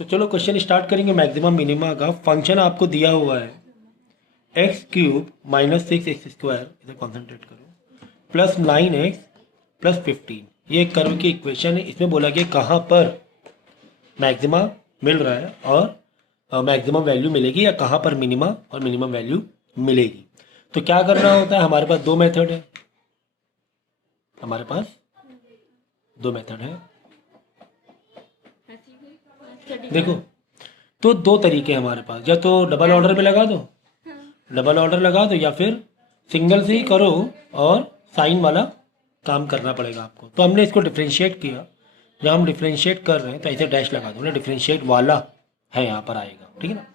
तो चलो question start करेंगे मैक्सिमम मिनिमा का। फंक्शन आपको दिया हुआ है एक्स क्यूब माइनस 6x², इसे कॉन्सेंट्रेट करो, प्लस 9x प्लस 15। ये एक कर्व की इक्वेशन है। इसमें बोला गया कहाँ पर मैक्सिमा मिल रहा है और मैक्सिमम वैल्यू मिलेगी, या कहाँ पर मिनिमा और मिनिमम वैल्यू मिलेगी। तो क्या करना होता है, हमारे पास दो मेथड है, हमारे पास दो मेथड है। देखो, तो दो तरीके हैं हमारे पास, या तो डबल ऑर्डर में लगा दो, डबल ऑर्डर लगा दो, या फिर सिंगल से ही करो और साइन वाला काम करना पड़ेगा आपको। तो हमने इसको डिफ्रेंशिएट किया। जब हम डिफ्रेंशिएट कर रहे हैं तो ऐसे डैश लगा दो ना, डिफ्रेंशिएट वाला है यहाँ पर आएगा, ठीक है ना।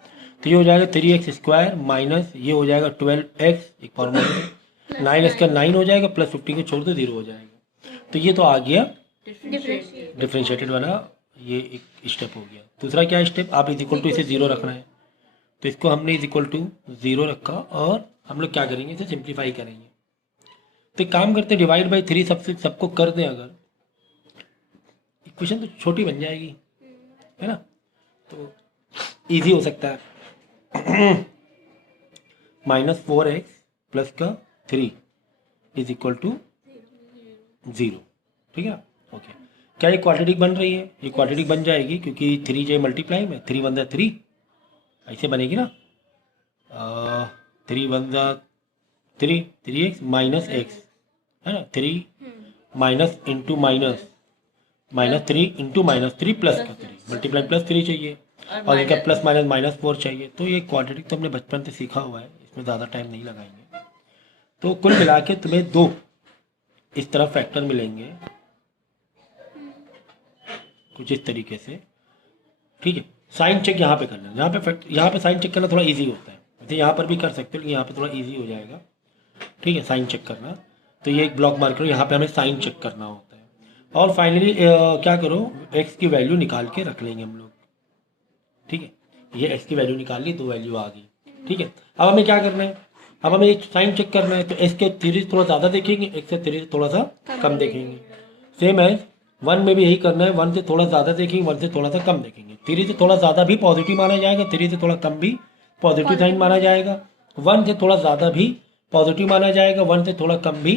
तो ये हो जाएगा 3x² माइनस ये हो जाएगा 12x, एक फॉर्मूला 9x का 9 हो जाएगा, प्लस 15 को छोड़ दो 0 हो जाएगा। तो ये तो आ गया डिफ्रेंशिएटेड वाला, ये एक स्टेप हो गया। दूसरा क्या स्टेप, आप इज इक्वल टू इसे 0 रखना है। तो इसको हमने इज इक्वल टू 0 रखा और हम लोग क्या करेंगे, इसे सिंप्लीफाई करेंगे। तो एक काम करते हैं, डिवाइड बाई 3 सबको कर दें अगर, इक्वेशन तो छोटी बन जाएगी, है ना, तो इजी हो सकता है। -4x प्लस का 3 इज इक्वल टू 0, ठीक है। ओके, क्या ये क्वाड्रेटिक बन रही है? ये क्वाड्रेटिक बन जाएगी क्योंकि 3 जो मल्टीप्लाई में 3 1 3 ऐसे बनेगी ना। 3 1 3 3x माइनस एक्स, है ना, 3 minus into minus -3 into -3 plus का 3 मल्टीप्लाई प्लस 3 चाहिए, और इनका प्लस माइनस -4 चाहिए। तो ये क्वाड्रेटिक तो हमने बचपन से सीखा हुआ है, इसमें ज़्यादा टाइम नहीं लगाएंगे। तो कुल मिला के तुम्हें दो इस तरफ फैक्टर मिलेंगे कुछ इस तरीके से, ठीक है। साइन चेक यहाँ पे करना, यहाँ पे साइन चेक करना थोड़ा इजी होता है, वैसे यहाँ पर भी कर सकते हो लेकिन यहाँ पे थोड़ा इजी हो जाएगा, ठीक है, साइन चेक करना। तो ये एक ब्लॉक मार्कर, यहाँ पे हमें साइन चेक करना होता है। और फाइनली क्या करो, x की वैल्यू निकाल के रख लेंगे हम लोग, ठीक है। ये x की वैल्यू निकाल ली, दो वैल्यू आ गई, ठीक है। अब हमें क्या करना है, अब हमें एक साइन चेक करना है। तो x के 3 से थोड़ा ज़्यादा देखेंगे, x से 3 से थोड़ा सा कम देखेंगे। सेम है 1 में भी यही करना है, 1 से थोड़ा ज़्यादा देखेंगे, 1 से थोड़ा सा कम देखेंगे। 3 से थोड़ा ज़्यादा भी पॉजिटिव माना जाएगा, 3 से थोड़ा कम भी पॉजिटिव साइन माना जाएगा। 1 से थोड़ा ज़्यादा भी पॉजिटिव माना जाएगा, 1 से थोड़ा कम भी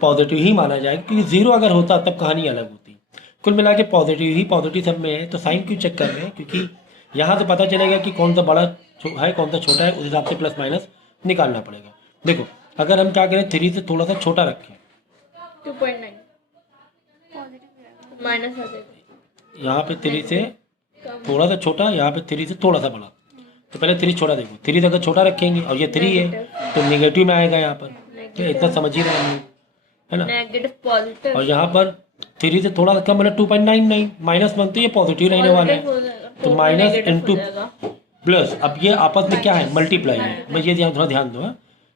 पॉजिटिव ही माना जाएगा, क्योंकि 0 अगर होता तब कहानी अलग होती। कुल मिला के पॉजिटिव सब में है। तो साइन क्यों चेक कर रहे हैं, क्योंकि यहाँ से पता चलेगा कि कौन सा बड़ा है कौन सा छोटा है, उस हिसाब से प्लस माइनस निकालना पड़ेगा। देखो, अगर हम क्या करें, 3 से थोड़ा सा छोटा रखें, 2.9 माइनस आ जाएगा। यहाँ पे 3 से थोड़ा सा छोटा, यहाँ पे 3 से थोड़ा सा बड़ा। तो पहले 3 छोटा देखो, 3 अगर छोटा रखेंगे और ये 3 है तो नेगेटिव में आएगा यहाँ पर। तो इतना समझ ही रहे हम लोग, है ना। नेगेटिव पॉजिटिव, और यहाँ पर 3 से थोड़ा कम मतलब 2.99 -1, तो ये पॉजिटिव रहने वाला है। तो माइनस इंटू प्लस, अब ये आपस में क्या है, मल्टीप्लाई है। मैं ये थोड़ा ध्यान दो,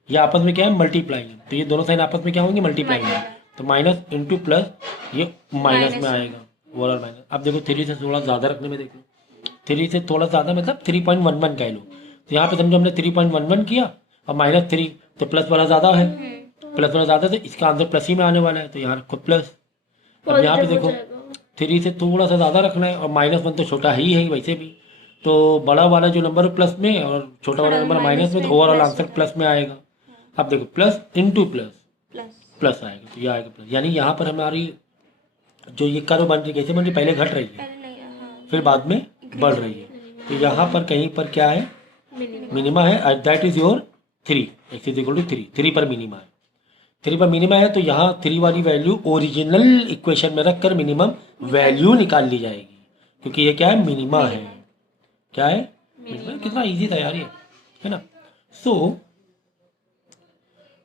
ये आपस में क्या है, मल्टीप्लाई है। तो ये दोनों साइन आपस में क्या होंगे, मल्टीप्लाई है। तो माइनस इंटू प्लस ये माइनस में आएगा, ओवरऑल माइनस। अब देखो 3 से थोड़ा ज़्यादा रखने में, देखो 3 से थोड़ा ज़्यादा मतलब 3.11 कह लो। तो यहाँ पे समझो हमने 3.11 किया और -3, तो प्लस वाला ज़्यादा है, प्लस वाला ज़्यादा, तो इसका आंसर प्लस ही में आने वाला है। तो यहाँ रखो प्लस। अब यहाँ पे देखो 3 से थोड़ा सा ज़्यादा रखना है, और -1 तो छोटा ही है वैसे भी, तो बड़ा वाला जो नंबर प्लस में और छोटा वाला नंबर माइनस में, तो ओवरऑल आंसर प्लस में आएगा। अब देखो प्लस इंटू प्लस प्लस आएगा, तो ये आएगा प्लस। यानी यहाँ पर हमारी जो ये कर्व बन रही, कैसे बन रही, पहले घट रही है फिर बाद में बढ़ रही है। तो यहाँ पर कहीं पर क्या है, मिनिमा है, that is your 3, x is equal to 3 पर मिनिमा है। 3 पर मिनिमा है, तो यहाँ 3 वाली वैल्यू ओरिजिनल इक्वेशन में रखकर मिनिमम वैल्यू निकाल ली जाएगी, क्योंकि ये क्या है, मिनिमा है। क्या है, मिनिमा। कितना इजी था यार ये, है ना। सो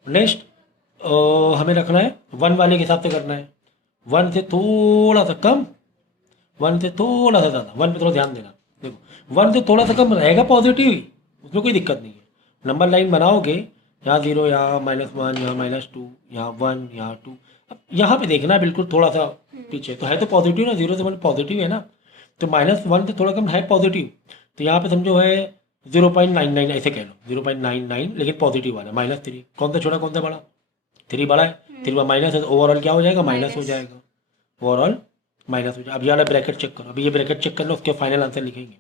नेक्स्ट हमें रखना है 1 वाले के हिसाब से करना है। 1 से थोड़ा सा कम, 1 से थोड़ा सा ज़्यादा, 1 पे थोड़ा ध्यान देना। देखो 1 से थोड़ा सा कम रहेगा पॉजिटिव, उसमें कोई दिक्कत नहीं है। नंबर लाइन बनाओगे, यहाँ 0, यहाँ -1, यहाँ -2, यहाँ 1, यहाँ 2। अब यहाँ पे देखना बिल्कुल थोड़ा सा पीछे, तो है तो पॉजिटिव ना, 0 से मतलब पॉजिटिव है ना। तो -1 से थोड़ा कम है पॉजिटिव, तो यहाँ पे समझो है 0.99, ऐसे कह लो 0.99, लेकिन पॉजिटिव वाला। -3, कौन सा छोटा कौन सा बड़ा, 3 बड़ा है, 3 माइनस है, तो ओवरऑल क्या हो जाएगा, माइनस हो जाएगा, ओवरऑल माइनस हो जाए। अब ये वाला ब्रैकेट चेक करो, अभी ये ब्रैकेट चेक कर लो, उसके फाइनल आंसर लिखेंगे।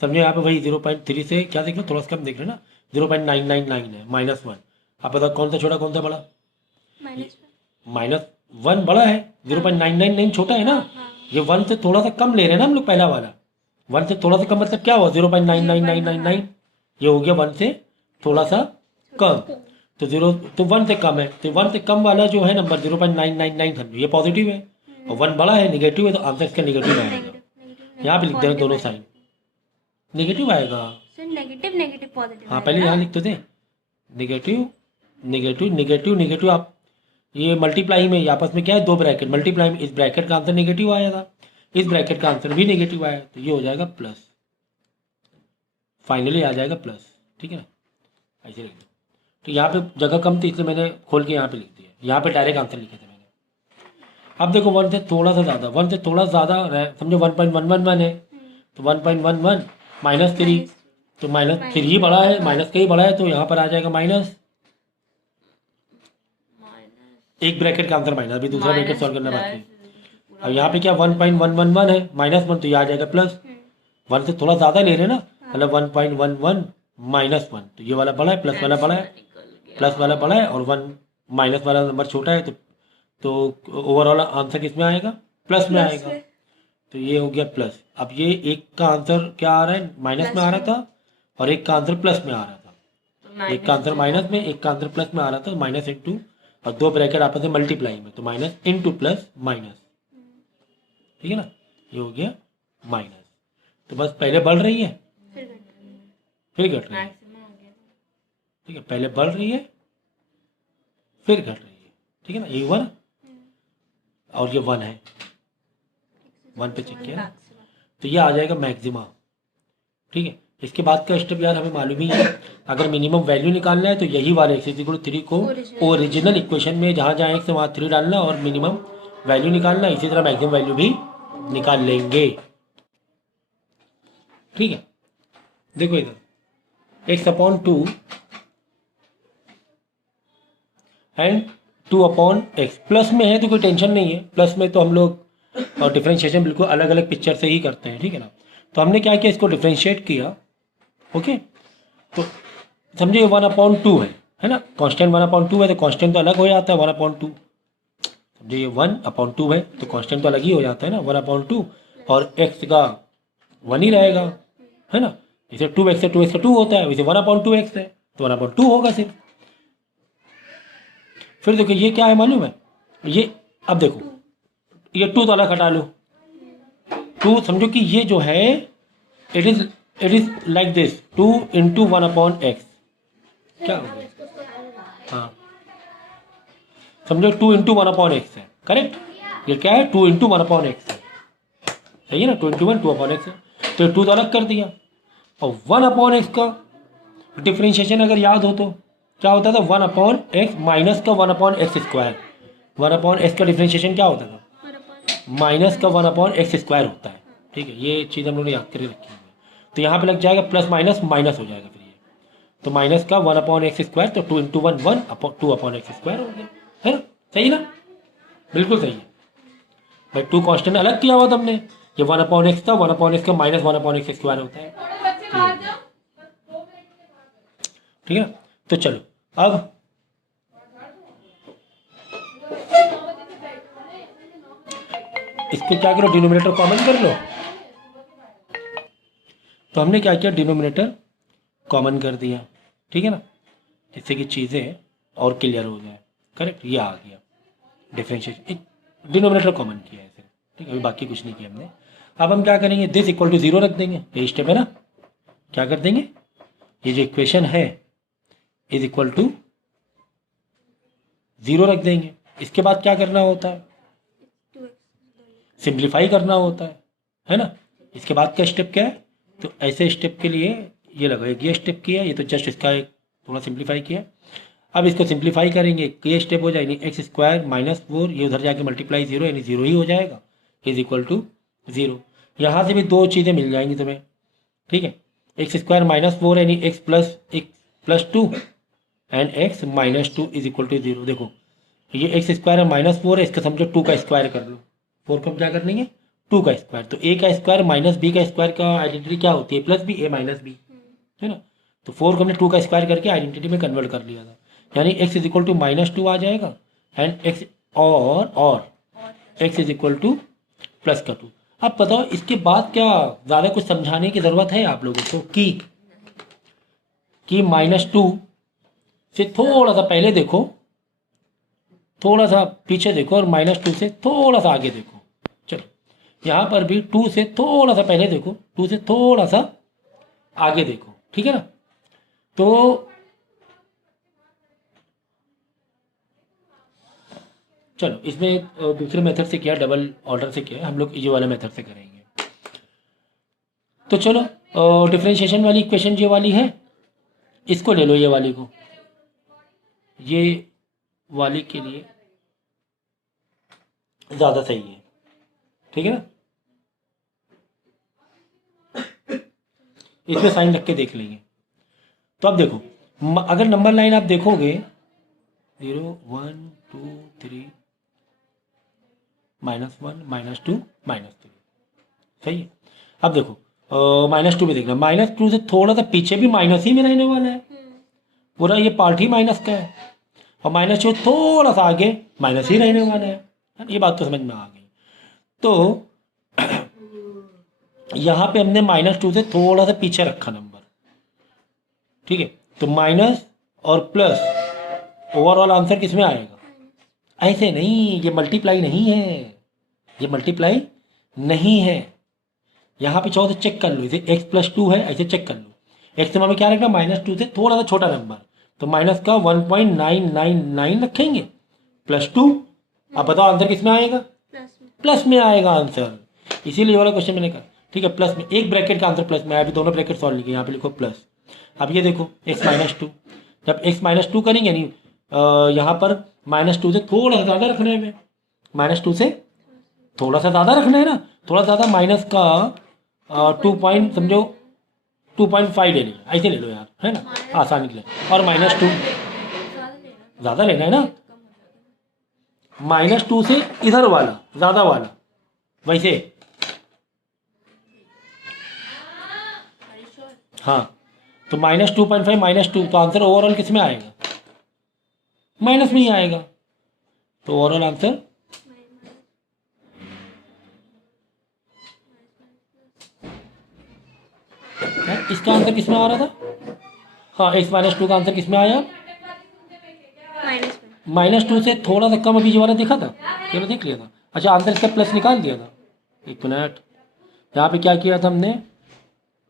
समझो यहाँ पे वही 0.3 से क्या देख लो, थोड़ा सा कम देख रहे हो ना, 0.999 है, -1। आप बताओ कौन सा छोटा कौन सा बड़ा? -1 बड़ा है, 0.999 छोटा है ना। ये 1 से थोड़ा सा कम ले रहे हैं ना हम लोग, पहला वाला 1 से थोड़ा सा कम मतलब क्या हुआ, 0.99999। ये हो गया 1 से थोड़ा सा कम, तो 1 से कम है, तो 1 से कम वाला जो है नंबर 0.999 समझो ये पॉजिटिव है, और 1 बड़ा है नेगेटिव है, तो आंसर इसका नेगेटिव आएगा। यहाँ पे लिख दे दोनों साइन, नेगेटिव आएगा। Negative negative positive. हाँ पहले यहाँ लिखते थे नेगेटिव नेगेटिव नेगेटिव नेगेटिव। आप ये मल्टीप्लाई में आपस में क्या है, 2 ब्रैकेट मल्टीप्लाई में, इस ब्रैकेट का आंसर नेगेटिव आया था, इस ब्रैकेट का आंसर भी नेगेटिव आया, तो ये हो जाएगा प्लस, फाइनली आ जाएगा प्लस। ठीक है ना, ऐसे लिख दो। तो यहाँ पे जगह कम थी इसलिए मैंने खोल के यहाँ पे लिख दिया, यहाँ पे डायरेक्ट आंसर लिखे थे मैंने। अब देखो 1 से थोड़ा सा ज़्यादा, 1 से थोड़ा ज़्यादा समझो 1.111 है, तो 1.11 -3, तो -3 ही बड़ा है, माइनस का ही बड़ा है, तो यहाँ पर आ जाएगा माइनस, एक ब्रैकेट का आंसर माइनस, अभी दूसरा ब्रैकेट सॉल्व करना बाकी है। अब यहाँ पे क्या 1.111 है, -1, तो ये आ जाएगा प्लस। 1 से थोड़ा ज़्यादा ले रहे हैं ना, मतलब 1.11 -1, तो ये वाला बड़ा है, प्लस वाला बड़ा है, प्लस वाला बड़ा है, और 1 माइनस वाला नंबर छोटा है, तो ओवरऑल आंसर किस में आएगा, प्लस में आएगा। तो ये हो गया प्लस। अब ये एक का आंसर क्या आ रहा है, माइनस में आ रहा था, और एक का आंसर प्लस में आ रहा था, एक का आंसर माइनस में, एक का आंसर प्लस में आ रहा था, माइनस इंटू, और 2 ब्रैकेट आपस में मल्टीप्लाई में, तो माइनस इंटू प्लस माइनस। ठीक है ना, ये हो गया माइनस। तो बस पहले बढ़ रही है फिर घट रही है। ठीक है, पहले बढ़ रही है फिर घट रही है। ठीक है ना, ये 1 और ये 1 है, 1 पे चेक किया, तो ये आ जाएगा मैक्सिमा। ठीक है, इसके बाद का स्टेप यार हमें मालूम ही है, अगर मिनिमम वैल्यू निकालना है तो यही वाले x=3 को ओरिजिनल इक्वेशन में जहाँ जहाँ x है वहाँ 3 डालना और मिनिमम वैल्यू निकालना, इसी तरह मैक्सिमम वैल्यू भी निकाल लेंगे। ठीक है, देखो इधर x/2 एंड 2/x प्लस में है तो कोई टेंशन नहीं है, प्लस में तो हम लोग और डिफ्रेंशिएशन बिल्कुल अलग अलग पिक्चर से ही करते हैं। ठीक है ना, तो हमने क्या किया, इसको डिफ्रेंशिएट किया। ओके, तो समझिए 1/2 है ना, कांस्टेंट 1/2 है, तो कांस्टेंट तो अलग हो जाता है 1/2। समझिए ये 1/2 है तो कांस्टेंट तो अलग ही हो जाता है ना 1/2, और x का 1 ही रहेगा, है ना। जैसे 2x से 2x का 2 होता है, वैसे 1/2x है तो 1/2 होगा सिर्फ। फिर देखो ये क्या है मालूम है, ये अब देखो ये 2 तो अलग हटा लो, 2 समझो कि ये जो है it is like this, 2 × 1/x क्या हो गया, हाँ समझो 2 × 1/x है, करेक्ट। ये क्या है 2 × 1/x है, सही है ना, 2 × 1 2/x है, तो 2 तो अलग कर दिया। और 1/x का डिफ्रेंशिएशन अगर याद हो तो क्या होता था, 1/x माइनस का 1/x², 1/x का डिफ्रेंशिएशन क्या होता था, माइनस का 1/x² होता है। ठीक है, ये चीज़ हम लोगों ने याद करके रखी है। तो यहाँ पे लग जाएगा प्लस माइनस माइनस हो जाएगा फिर ये, तो माइनस का 1/x², तो 2 × 1 2/x² हो गया, है ना, सही ना, बिल्कुल सही है भाई। 2 कांस्टेंट अलग किया हुआ था हमने, ये 1/x था, 1/x का माइनस 1/x² होता है। ठीक है ना, तो चलो अब इसको क्या करो, डिनोमिनेटर कॉमन कर लो। तो हमने क्या किया, डिनोमिनेटर कॉमन कर दिया। ठीक है ना, जिससे कि चीज़ें और क्लियर हो जाए। करेक्ट, ये आ गया डिफरेंशिएशन, एक डिनोमिनेटर कॉमन किया है। ठीक है, अभी बाकी कुछ नहीं किया हमने। अब हम क्या करेंगे, दिस = 0 रख देंगे, ये स्टेप है ना। क्या कर देंगे, ये जो इक्वेशन है = 0 रख देंगे। इसके बाद क्या करना होता है, सिंप्लीफाई करना होता है ना। इसके बाद का स्टेप क्या है, तो ऐसे स्टेप के लिए ये लगा, ये स्टेप किया, ये तो जस्ट इसका एक थोड़ा सिंप्लीफाई किया। अब इसको सिंप्लीफाई करेंगे, ये स्टेप हो जाएगी x² - 4, ये उधर जाके मल्टीप्लाई 0 यानी 0 ही हो जाएगा, = 0। यहाँ से भी 2 चीज़ें मिल जाएंगी तुम्हें। ठीक है, x² - 4 यानी x + 2 एंड x - 2 = 0। देखो ये x² - 4 है, इसका समझो 2 का स्क्वायर कर लो, 4 को हम क्या कर लेंगे 2 का स्क्वायर, तो a का स्क्वायर माइनस b का स्क्वायर का आइडेंटिटी क्या होती है plus b a minus b, है ना। तो 4 को हमने 2 का स्क्वायर करके आइडेंटिटी में कन्वर्ट कर लिया था, यानी x इज इक्वल टू -2 आ जाएगा एंड x और x is equal two plus का 2। अब बताओ इसके बाद क्या ज़्यादा कुछ समझाने की ज़रूरत है आप लोगों को कि -2 से थोड़ा सा पहले देखो, थोड़ा सा पीछे देखो, और -2 से थोड़ा सा आगे देखो। चलो यहाँ पर भी 2 से थोड़ा सा पहले देखो, 2 से थोड़ा सा आगे देखो, ठीक है ना। तो चलो इसमें दूसरे मेथड से किया, डबल ऑर्डर से किया, हम लोग ये वाले मेथड से करेंगे। तो चलो डिफरेंशिएशन वाली इक्वेशन ये वाली है, इसको ले लो, ये वाली को, ये वाली के लिए ज़्यादा सही है, ठीक है ना। इसमें साइन रख के देख लेंगे। तो अब देखो अगर नंबर लाइन आप देखोगे 0 1 2 3 -1 -2 -3, सही है। अब देखो -2 में देखना, -2 से थोड़ा सा पीछे भी माइनस ही में रहने वाला है, पूरा ये पार्ट ही माइनस का है, और -2 थोड़ा सा आगे माइनस ही रहने वाला है, ये बात तो समझ में आ गई। तो यहाँ पे हमने -2 से थोड़ा सा पीछे रखा नंबर, ठीक है। तो माइनस और प्लस ओवरऑल आंसर किस में आएगा, ऐसे नहीं, ये मल्टीप्लाई नहीं है, ये मल्टीप्लाई नहीं है। यहाँ पे चाहो तो चेक कर लो, इसे x+2 है, ऐसे चेक कर लो। x में क्या रखना, -2 से थोड़ा सा छोटा नंबर, तो माइनस का 1.999 रखेंगे +2। अब बताओ आंसर किस में आएगा, प्लस में आएगा आंसर, इसीलिए वाला क्वेश्चन मैंने कहा, ठीक है। प्लस में एक ब्रैकेट का आंसर प्लस में आया, अभी दोनों ब्रैकेट सॉल्व लिखे, यहाँ पे लिखो प्लस। अब ये देखो x-2, जब x-2 करेंगे नहीं, यहाँ पर -2 से थोड़ा सा ज़्यादा रखना है, -2 से थोड़ा सा ज़्यादा रखना है ना, थोड़ा ज़्यादा माइनस का 2 पॉइंट समझो 2.5 ले लिया, ऐसे ले लो यार, है ना, आसानी के लिए। और -2 ज़्यादा लेना है ना, -2 से इधर वाला ज़्यादा वाला, वैसे हाँ। तो -2.5 -2, तो आंसर ओवरऑल किस में आएगा, माइनस में ही आएगा। तो ओवरऑल आंसर इसका आंसर किस में आ रहा था, हाँ x-2 का आंसर किस में आया, -2 से थोड़ा सा कम, अभी जो वाला देखा था, चलो देख लिया था। अच्छा आंसर इसका प्लस निकाल दिया था, एक मिनट, यहाँ पे क्या किया था हमने,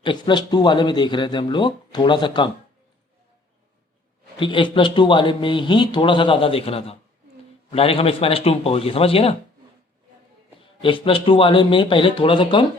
x+2 वाले में देख रहे थे हम लोग थोड़ा सा कम, ठीक, x+2 वाले में ही थोड़ा सा ज़्यादा देखना था, डायरेक्ट हम x-2 में पहुँच गए, समझ गए ना। x+2 वाले में पहले थोड़ा सा कम,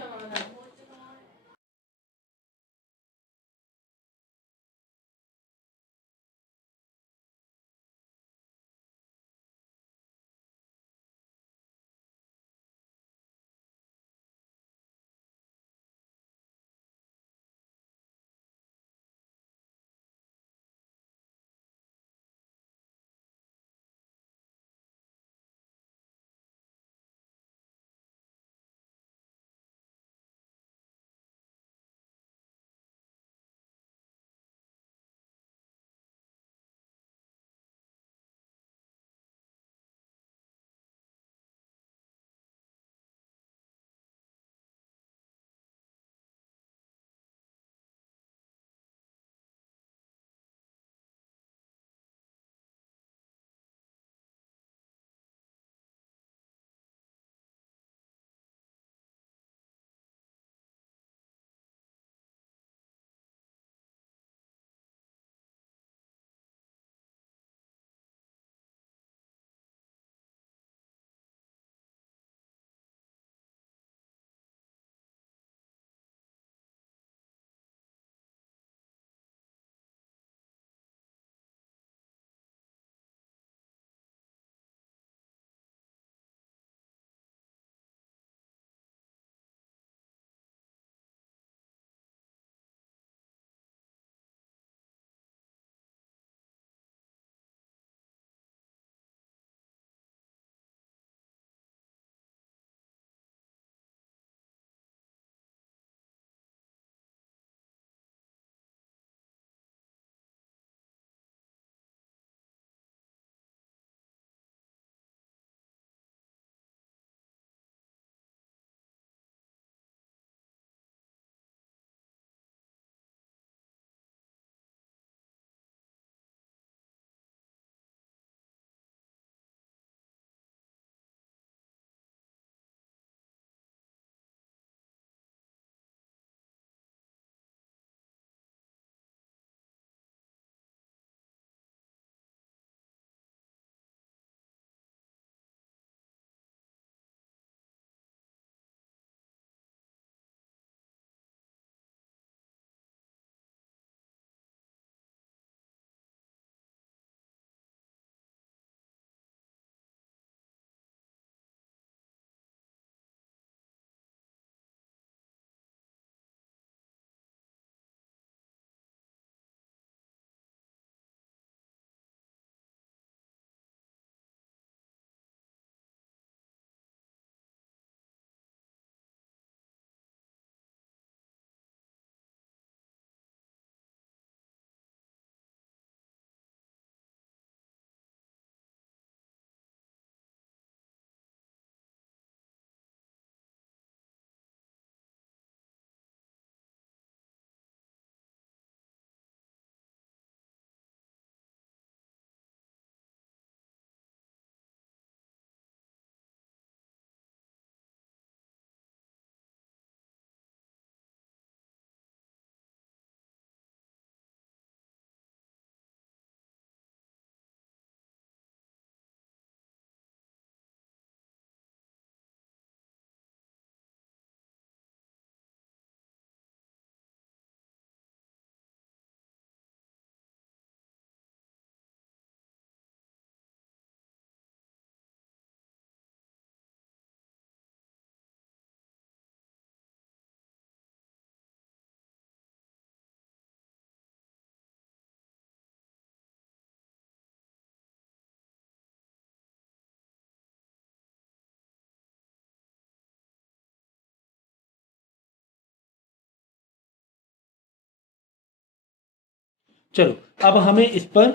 चलो अब हमें इस पर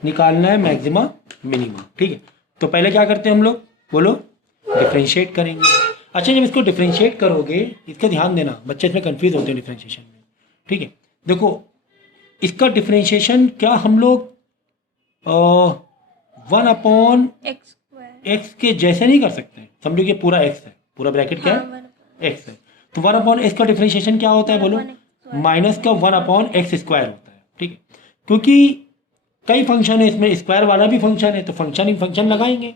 निकालना है मैक्सिमा मिनिमा, ठीक है। तो पहले क्या करते हैं हम लोग, बोलो, डिफ्रेंशिएट करेंगे। अच्छा, जब इसको डिफ्रेंशिएट करोगे, इसका ध्यान देना, बच्चे इसमें कंफ्यूज होते हैं डिफ्रेंशिएशन में, ठीक है। देखो इसका डिफ्रेंशिएशन क्या हम लोग 1/x एक्स के जैसे नहीं कर सकते। समझो कि पूरा x है, पूरा ब्रैकेट क्या है, हाँ, x है, तो 1/x का डिफ्रेंशिएशन क्या होता है, बोलो, माइनस का 1/x स्क्वायर होता है, ठीक है। क्योंकि कई फंक्शन है इसमें, स्क्वायर वाला भी फंक्शन है, तो फंक्शन इन फंक्शन लगाएंगे,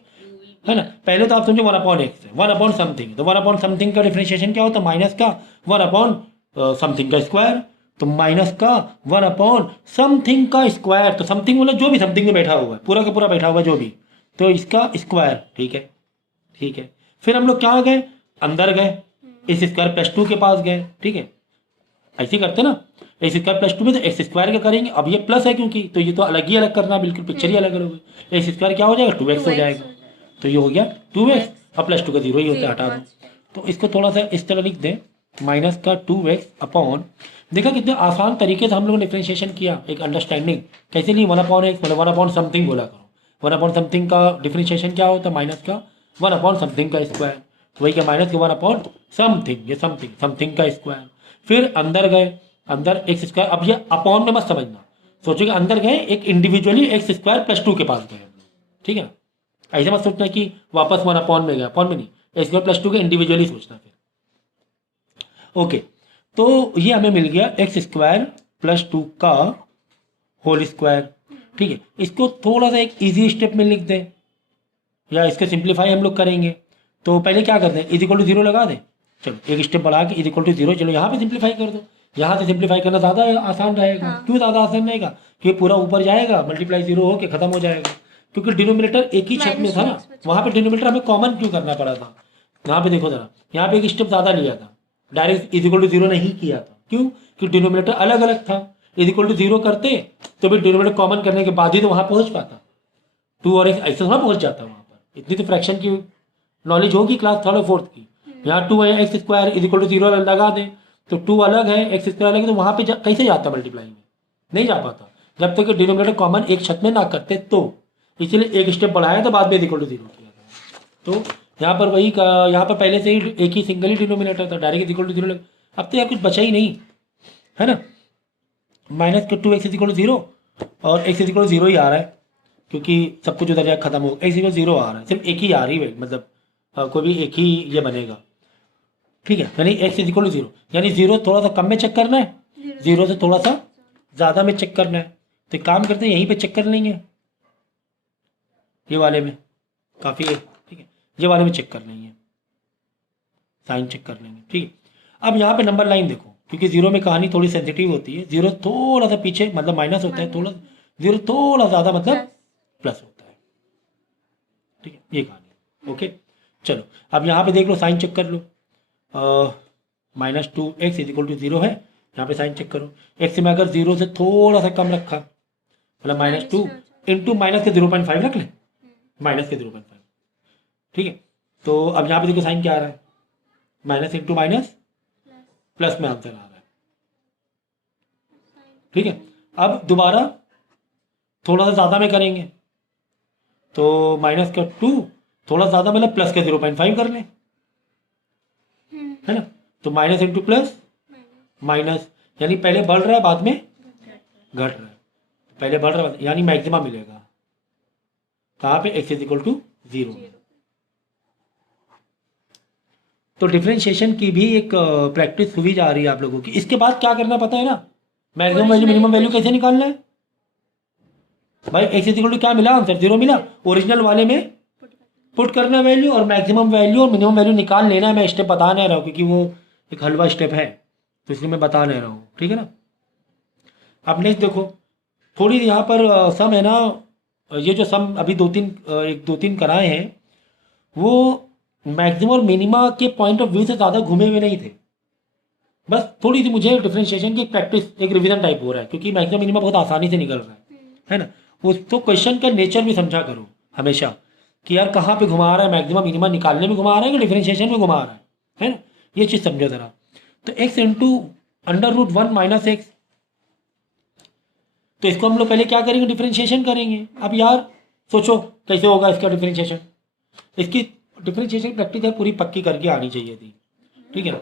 है ना। पहले तो आप समझो 1/x है, 1 समथिंग, तो 1 का डिफ्रेंशिएशन क्या होता है, माइनस का 1 समथिंग का स्क्वायर, तो माइनस का 1 समथिंग का स्क्वायर, तो समथिंग मतलब जो भी समथिंग में बैठा हुआ है, पूरा का पूरा बैठा हुआ है जो भी, तो इसका स्क्वायर, ठीक है, ठीक है। फिर हम लोग क्या गए, अंदर गए, इस स्क्वायर प्लस 2 के पास गए, ठीक है। ऐसे ही करते ना, एक्स स्क्वायर प्लस 2 में तो एक्स स्क्वायर क्या करेंगे, अब ये प्लस है क्योंकि, तो ये तो अलग ही अलग करना, बिल्कुल पिक्चर ही अलग अलग होगी। एक्स स्क्वायर क्या हो जाएगा, 2x हो जाएगा, तो ये हो गया 2x, और प्लस 2 का 0 ही होता है, हटा दो। तो इसको थोड़ा सा इस तरह लिख दें, माइनस का 2x अपॉन, देखा कितने आसान तरीके से हम लोगों ने डिफ्रेंशिएशन किया, एक अंडरस्टैंडिंग कैसे नहीं, 1/x मतलब 1 समथिंग बोला करो, 1 समथिंग का डिफ्रेंशिएशन क्या होता है, माइनस का 1 समथिंग का स्क्वायर, तो वही क्या, माइनस का 1 समथिंग, ये समथिंग समथिंग का स्क्वायर। फिर अंदर गए, अंदर एक्स स्क्वायर, अब ये अपॉन में मत समझना, सोचो कि अंदर गए एक इंडिविजुअली एक्स स्क्वायर प्लस 2 के पास गए, ठीक है। ऐसे मत सोचना कि वापस 1 में गया, अपॉन में नहीं, एक्स स्क्वायर प्लस 2 के इंडिविजुअली सोचना फिर, ओके। तो ये हमें मिल गया एक्स स्क्वायर प्लस 2 का होल स्क्वायर, ठीक है। इसको थोड़ा सा एक इजी स्टेप में लिख दें, या इसके सिंप्लीफाई हम लोग करेंगे। तो पहले क्या करते हैं, इज इक्वल टू 0 लगा दें, चलो एक स्टेप बढ़ा के इज इक्वल टू 0, चलो यहाँ पे सिंप्लीफाई कर दो, यहाँ से सिंप्लीफाई करना ज़्यादा आसान रहेगा। हाँ। क्यों ज़्यादा आसान रहेगा, क्योंकि पूरा ऊपर जाएगा, मल्टीप्लाई 0 होके खत्म हो जाएगा, क्योंकि डिनोमिनेटर एक ही छत में था ना, वहाँ पे डिनोमिनेटर हमें कॉमन क्यों करना पड़ा था। यहाँ पे देखो जरा, यहाँ पे एक स्टेप ज़्यादा लिया था, डायरेक्ट इज इक्वल टू 0 नहीं किया था, क्यों, कि डिनोमिनेटर अलग अलग था। इज इक्वल टू 0 करते तो भी डिनोमिनेटर कॉमन करने के बाद ही तो वहाँ पहुँच पाता, 2 और x ऐसे थोड़ा पहुँच जाता वहाँ पर। इतनी तो फ्रैक्शन की नॉलेज होगी क्लास 3rd और 4th की। यहाँ 2 है, x square is equal to 0 लगा दें, तो 2 अलग है, एक्स स्क्वायर अलग है, तो वहाँ पे कैसे जाता मल्टीप्लाई में, नहीं जा पाता जब तक डिनोमिनेटर कॉमन एक छत में ना करते, तो इसलिए एक स्टेप बढ़ाया तो बाद में इज इक्वल टू 0 किया था। तो यहाँ पर वही यहाँ पर पहले से ही एक ही सिंगल ही डिनोमिनेटर था, डायरेक्ट इज इक्वल टू 0 लग, अब तो यार कुछ बचा ही नहीं है ना, माइनस के 2x इज इक्वल टू 0 और x इज इक्वल टू 0 ही आ रहा है, क्योंकि सब कुछ उधर जाकर खत्म हो, x इक्वल 0 आ रहा है, सिर्फ एक ही आ रही है, मतलब कोई भी एक ही ये बनेगा, ठीक है। यानी x इज इक्वल टू 0, यानी 0 थोड़ा सा कम में चेक करना है, 0 से थोड़ा सा ज़्यादा में चेक करना है, तो एक काम करते हैं यहीं पे चेक कर लेंगे, ये वाले में काफ़ी है, ठीक है, ये वाले में चेक कर लेंगे, साइन चेक कर लेंगे, ठीक है। अब यहाँ पे नंबर लाइन देखो, क्योंकि 0 में कहानी थोड़ी सेंसिटिव होती है, 0 थोड़ा सा पीछे मतलब माइनस होता है, थोड़ा 0 थोड़ा ज़्यादा मतलब प्लस होता है, ठीक है, ये कहानी, ओके। चलो अब यहाँ पे देख लो, साइन चेक कर लो, -2x इज इक्वल टू 0 है, यहाँ पे साइन चेक करो, x में अगर 0 से थोड़ा सा कम रखा, मतलब -2 इंटू माइनस के 0.5 रख लें, माइनस के 0.5, ठीक है। तो अब यहाँ पे देखो साइन क्या आ रहा है, माइनस इंटू माइनस प्लस में आंसर आ रहा है, ठीक है। अब दोबारा थोड़ा सा ज़्यादा में करेंगे, तो माइनस का 2 थोड़ा ज़्यादा मतलब प्लस का 0.5 कर लें, है ना, तो माइनस इंटू प्लस माइनस, यानी पहले बढ़ रहा है बाद में घट रहा है, पहले बढ़ रहा है यानी मैक्सिमा मिलेगा कहाँ पे, x इज इक्वल टू 0। तो डिफरेंशिएशन की भी एक प्रैक्टिस हुई जा रही है आप लोगों की। इसके बाद क्या करना पता है ना, मैक्सिमम वैल्यू मिनिमम वैल्यू कैसे निकालना है भाई, x इज इक्वल टू क्या मिला आंसर, 0 मिला, ओरिजिनल वाले में पुट करना वैल्यू और मैक्सिमम वैल्यू और मिनिमम वैल्यू निकाल लेना है। मैं स्टेप बता नहीं रहा हूँ क्योंकि वो एक हलवा स्टेप है, तो इसलिए मैं बता नहीं रहा हूँ, ठीक है ना। अब नेक्स्ट देखो, थोड़ी यहाँ पर सम है ना, ये जो सम अभी 2-3 कराए हैं, वो मैक्सिमम और मिनिमा के पॉइंट ऑफ व्यू से ज़्यादा घूमे हुए नहीं थे, बस थोड़ी सी मुझे डिफरेंशिएशन की प्रैक्टिस, एक रिवीजन टाइप हो रहा है, क्योंकि मैक्सिमम मिनिमा बहुत आसानी से निकल रहा है ना। वो तो क्वेश्चन का नेचर भी समझा करो हमेशा, कि यार कहाँ पे घुमा रहा है, मैक्सिमम मिनिमा निकालने में घुमा रहा है कि डिफरेंशिएशन में घुमा रहा है ना, ये चीज़ समझो ज़रा। तो x into under root 1 minus x, तो इसको हम लोग पहले क्या करेंगे, डिफरेंशिएशन करेंगे। अब यार सोचो कैसे होगा इसका डिफरेंशिएशन। इसकी डिफरेंशिएशन प्रैक्टिस है पूरी पक्की करके आनी चाहिए थी, ठीक है ना।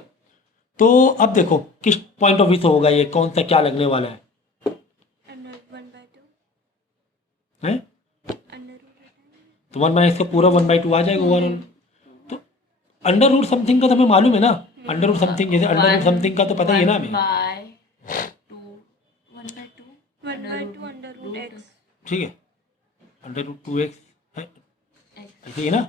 तो अब देखो किस पॉइंट ऑफ व्यू से होगा ये, कौन सा क्या लगने वाला है, हैं? तो 1 - का पूरा 1/2 आ जाएगा ओवरऑल। तो अंडर रूट समथिंग का तो हमें मालूम है ना, अंडर रूट समथिंग, जैसे अंडर रूट समथिंग का तो पता ही है ना हमें, ठीक है। अंडर रूट 2x है, ऐसे ही है ना।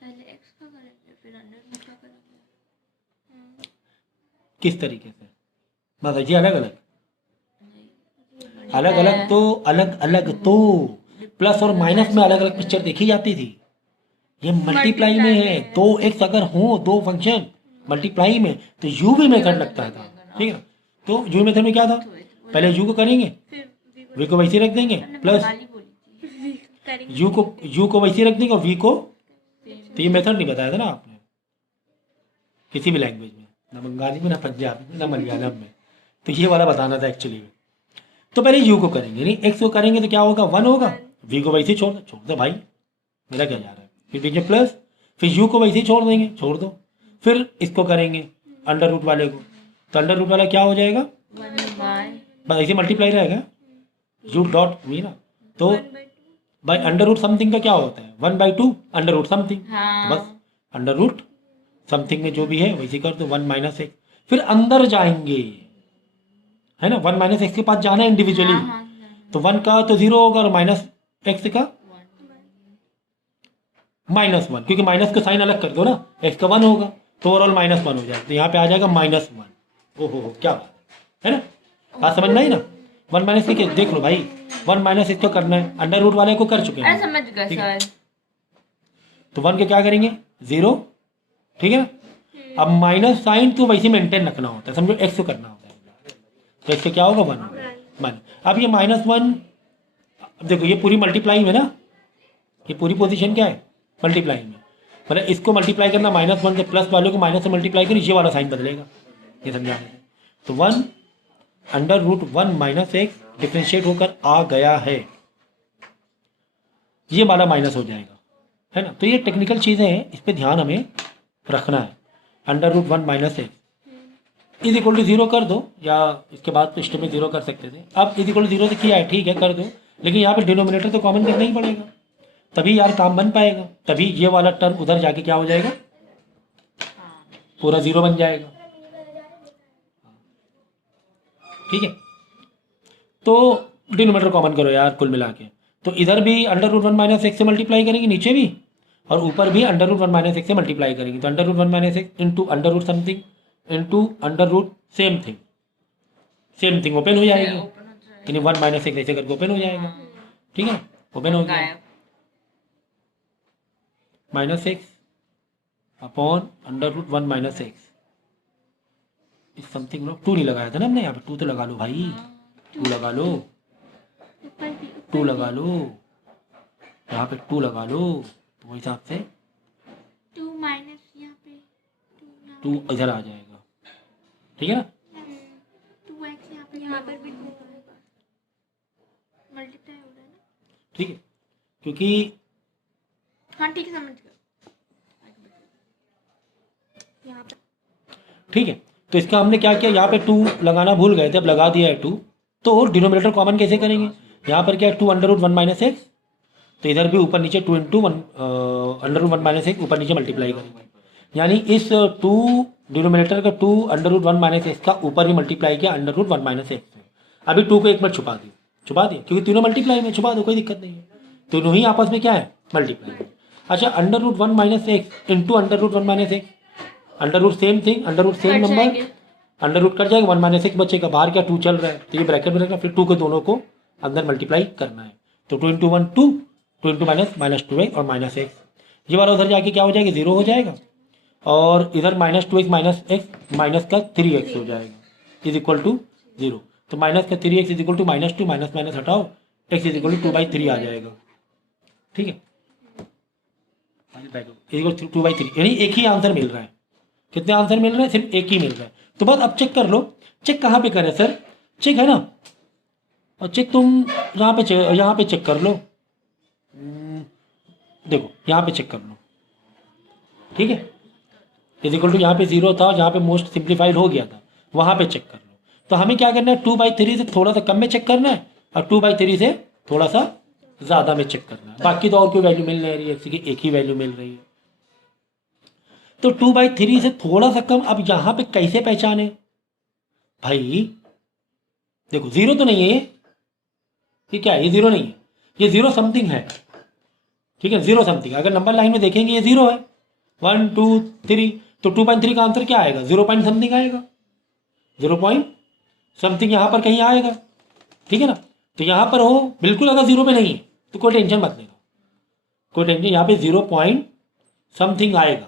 पहले x का करेंगे फिर अंडर रूट का करेंगे। किस तरीके से, बस ऐसे अलग अलग अलग अलग तो अलग अलग तो प्लस और माइनस में अलग अलग पिक्चर देखी जाती थी। ये मल्टीप्लाई में है, 2x अगर हो दो फंक्शन मल्टीप्लाई में तो यू भी मेथड लगता था, ठीक है ना। तो यू मेथड में क्या था, पहले यू को करेंगे, वी को वैसे रख देंगे, प्लस यू को वैसे रख देंगे और वी को, तो ये मेथड नहीं बताया था ना आपने किसी भी लैंग्वेज में, ना बंगाली में, ना पंजाबी में, ना मलयालम में, तो ये वाला बताना था एक्चुअली में। तो पहले यू को करेंगे, नहीं एक्स को करेंगे तो क्या होगा, 1 होगा, वी को वैसे ही छोड़ दो भाई, मेरा क्या जा रहा है, फिर बीच में प्लस, फिर यू को वैसे ही छोड़ देंगे, छोड़ दो, फिर इसको करेंगे अंडर रूट वाले को, तो अंडर रूट वाला क्या हो जाएगा, बस ऐसे मल्टीप्लाई रहेगा यू डॉट वी ना। तो बाई अंडर रूट समथिंग का क्या होता है, 1/2 अंडर रूट समथिंग, बस अंडर रूट समथिंग में जो भी है वैसे कर दो, 1 - x, फिर अंदर जाएंगे, है ना, 1 - x के पास जाना है इंडिविजुअली, तो 1 का तो 0 होगा और -x का -1, क्योंकि माइनस का साइन अलग कर दो ना, x का 1 होगा तो ओवरऑल -1 हो जाएगा, तो यहाँ पे आ जाएगा -1। ओहो क्या बात है ना, बात समझ में आई ना। 1 - x देख लो भाई, 1 - x को करना है, अंडर रूट वाले को कर चुके हैं, समझ गए सर। तो 1 के क्या करेंगे 0, ठीक है ना। अब माइनस साइन तो वैसे मेंटेन रखना होता है, समझो x को करना होता है, तो x क्या होगा 1। अब ये -1, अब देखो ये पूरी मल्टीप्लाई में ना, ये पूरी पोजीशन क्या है मल्टीप्लाई में, मतलब इसको मल्टीप्लाई करना -1 से, प्लस वाले को माइनस से मल्टीप्लाई करना, ये वाला साइन बदलेगा, ये समझा। तो 1 अंडर रूट 1 - x डिफ्रेंशिएट होकर आ गया है, ये वाला माइनस हो जाएगा, है ना। तो ये टेक्निकल चीज़ें हैं, इस पर ध्यान हमें रखना है। Under root 1 - x is equal to 0 कर दो, या इसके बाद तो स्टेप में 0 कर सकते थे, अब इज इक्वल टू 0 से किया है, ठीक है कर दो, लेकिन यहाँ पे डिनोमिनेटर तो कॉमन करना ही पड़ेगा, तभी यार काम बन पाएगा, तभी ये वाला टर्म उधर जाके क्या हो जाएगा, पूरा 0 बन जाएगा, ठीक है। तो डिनोमिनेटर कॉमन करो यार कुल मिला के, तो इधर भी अंडर रूट 1 - x से मल्टीप्लाई करेंगे नीचे भी, और ऊपर भी अंडर रूट 1 - x से मल्टीप्लाई करेंगे, तो under root 1 - x into under root something into under root same thing open हो जाएगी, यानी 1 - x ऐसे करके ओपन हो जाएगा, ठीक है, ओपन हो गया, -x upon under root 1 - x is something, 2 नहीं लगाया था ना हमने, यहाँ पे 2 तो लगा लो भाई, 2 लगा लो, 2 लगा लो, यहाँ पे 2 लगा लो, तो वो हिसाब से 2 माइनस यहाँ पे 2 इधर आ जाएगा, ठीक है ना। 2x यहाँ पर भी 2 होगा, मल्टीप्लाई हो रहा है ना, ठीक है, क्योंकि हाँ ठीक है समझ गया यहाँ पे, ठीक है। तो इसका हमने क्या किया, यहाँ पे 2 लगाना भूल गए थे, अब लगा दिया है 2, तो डिनोमिनेटर कॉमन कैसे करेंगे, यहाँ पर क्या है 2 अंडर रूट 1 - x, तो इधर भी ऊपर नीचे 2 इंटू अंडर रूट 1 - x ऊपर नीचे मल्टीप्लाई करेंगे, यानी इस 2 डिनोमिनेटर का 2 अंडर रूट 1 - x का ऊपर भी मल्टीप्लाई किया अंडर रूट 1 - x से। अभी 2 को एक मिनट छुपा दिया क्योंकि तीनों मल्टीप्लाई में, छुपा दो कोई दिक्कत नहीं है, दोनों ही आपस में क्या है मल्टीप्लाई। अच्छा under root 1 - x into under root 1 - x, under root same thing, under root same number, under root cut जाएगा, 1 - x बचेगा, बाहर क्या 2 चल रहा है, तो ये ब्रैकेट में रखना, फिर 2 को दोनों को अंदर मल्टीप्लाई करना है, तो 2 इंटू 1 2, 2 इंटू -2x और -x, ये वाला उधर जाके क्या हो जाएगा 0 हो जाएगा, और इधर -2x -x माइनस का 3x हो जाएगा इज इक्वल टू 0, तो माइनस का 3x is equal to -2 minus हटाओ, x इज इक्वल टू 2/3 आ जाएगा, ठीक है, इज इक्वल टू 2/3, यानी एक ही आंसर मिल रहा है, कितने आंसर मिल रहे हैं? सिर्फ एक ही मिल रहा है। तो बस अब चेक कर लो। चेक कहाँ पे करें सर? चेक है ना, और चेक तुम यहाँ पे चेक कर लो। देखो यहाँ पे चेक कर लो, ठीक है। इज इक्वल टू यहाँ पे 0 था, जहाँ पे मोस्ट सिंप्लीफाइड हो गया था, वहाँ पे चेक कर लो। तो हमें क्या करना है, 2/3 से थोड़ा सा कम में चेक करना है और 2/3 से थोड़ा सा ज़्यादा में चेक करना है। बाकी तो और कोई वैल्यू मिल नहीं रही है, इसकी एक ही वैल्यू मिल रही है। तो 2/3 से थोड़ा सा कम, अब यहाँ पे कैसे पहचाने भाई? देखो 0 तो नहीं है ये क्या है? ये 0 नहीं है, ये 0 समथिंग है, ठीक है, 0 समथिंग। अगर नंबर लाइन में देखेंगे ये 0 है, 1 2 3, तो 2/3 का आंसर क्या आएगा? 0 पॉइंट समथिंग आएगा, 0 पॉइंट समथिंग यहाँ पर कहीं आएगा, ठीक है ना। तो यहाँ पर हो बिल्कुल, अगर 0 पे नहीं है तो कोई टेंशन मत लेना, कोई टेंशन। यहाँ पे 0 पॉइंट समथिंग आएगा।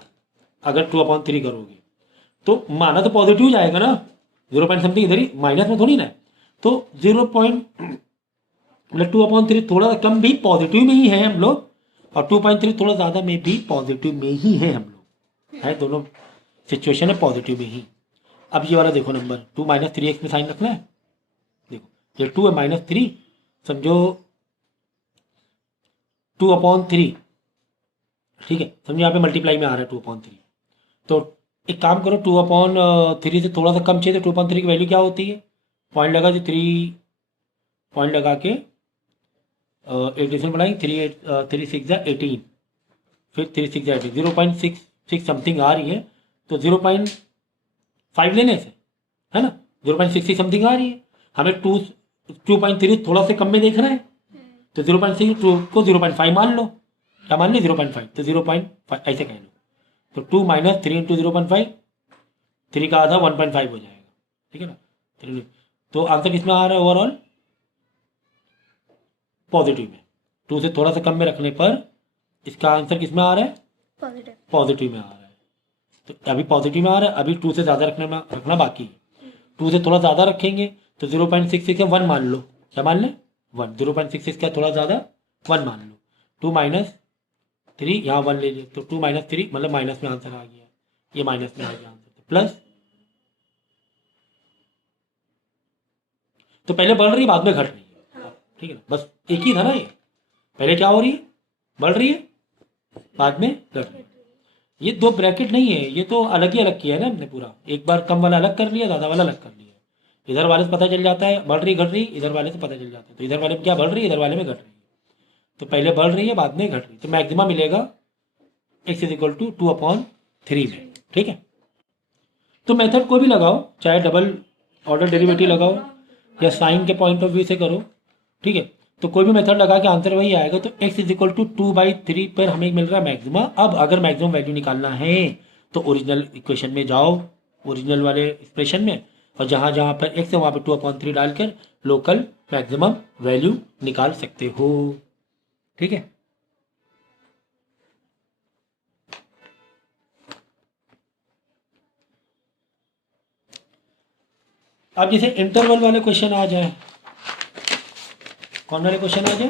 अगर 2/3 करोगे तो माना तो पॉजिटिव जाएगा ना, 0 पॉइंट समथिंग इधर ही, माइनस में थोड़ी ना है। तो 0 पॉइंट मतलब 2/3 थोड़ा सा कम भी पॉजिटिव में ही है हम लोग, और 2/3 थोड़ा ज़्यादा में भी पॉजिटिव में ही है हम लोग, है दोनों सिचुएशन है पॉजिटिव में ही। अब ये वाला देखो नंबर 2 - 3x में साइन रखना है। देखो ये 2 है -3, समझो 2/3, ठीक है, समझो यहाँ पे मल्टीप्लाई में आ रहा है 2/3। तो एक काम करो, 2/3 से थोड़ा सा कम चाहिए तो 2/3 की वैल्यू क्या होती है? पॉइंट लगा, 3 पॉइंट लगा के एक डिविजन बढ़ाएंगे, 3 6 18, फिर 3 6 18, 0.66 समथिंग आ रही है। तो 0.5 लेने से, है ना, 0.66 समथिंग आ रही है। हमें 2.3 थोड़ा से कम में देखना है, तो 0.6 को 0.5 मान लो। क्या मान लो? 0.5, तो 0.5 ऐसे कह लो। तो 2 - 3 × 0.5, 3 का आधा 1.5 हो जाएगा, ठीक है ना। तो आंसर किसमें आ रहा है? ओवरऑल पॉजिटिव में। 2 से थोड़ा सा कम में रखने पर इसका आंसर किसमें आ रहा है? पॉजिटिव में आ रहा है। तो अभी पॉजिटिव में आ रहा है, अभी 2 से ज़्यादा रखना बाकी है। 2 से थोड़ा ज़्यादा रखेंगे तो 0.66 है, 1 मान लो। क्या मान लें? 1। 0.66 का थोड़ा ज़्यादा 1 मान लो। 2 - 3, यहाँ 1 ले लिए, तो 2 - 3 मतलब माइनस में आंसर आ गया, ये माइनस में आ गया आंसर। प्लस, तो पहले बढ़ रही है, बाद में घट रही है, ठीक है ना, बस एक ही था ना ये। पहले क्या हो रही है? बढ़ रही है, बाद में घट रही है। ये 2 ब्रैकेट नहीं है, ये तो अलग ही अलग किया है ना हमने पूरा। एक बार कम वाला अलग कर लिया, ज़्यादा वाला अलग कर लिया। इधर वाले से पता चल जाता है बढ़ रही घट रही, इधर वाले से पता चल जाता है। तो इधर वाले में क्या बढ़ रही है, इधर वाले में घट रही है। तो पहले बढ़ रही है, बाद में घट रही है। तो मैक्सिमम मिलेगा x = 2/3 में, ठीक है। तो मेथड को भी लगाओ, चाहे डबल ऑर्डर डेरिवेटिव लगाओ या साइन के पॉइंट ऑफ व्यू से करो, ठीक है। तो कोई भी मेथड लगा के आंसर वही आएगा। तो x = 2/3 पर हमें मिल रहा है मैक्सिमा। अब अगर मैक्सिमम वैल्यू निकालना है तो ओरिजिनल इक्वेशन में जाओ, ओरिजिनल वाले एक्सप्रेशन में, और जहाँ जहाँ पर x है वहाँ पर 2/3 डालकर लोकल मैक्सिमम वैल्यू निकाल सकते हो, ठीक है। अब जैसे इंटरवल वाले क्वेश्चन आ जाए, कौन वाले क्वेश्चन आ जाए?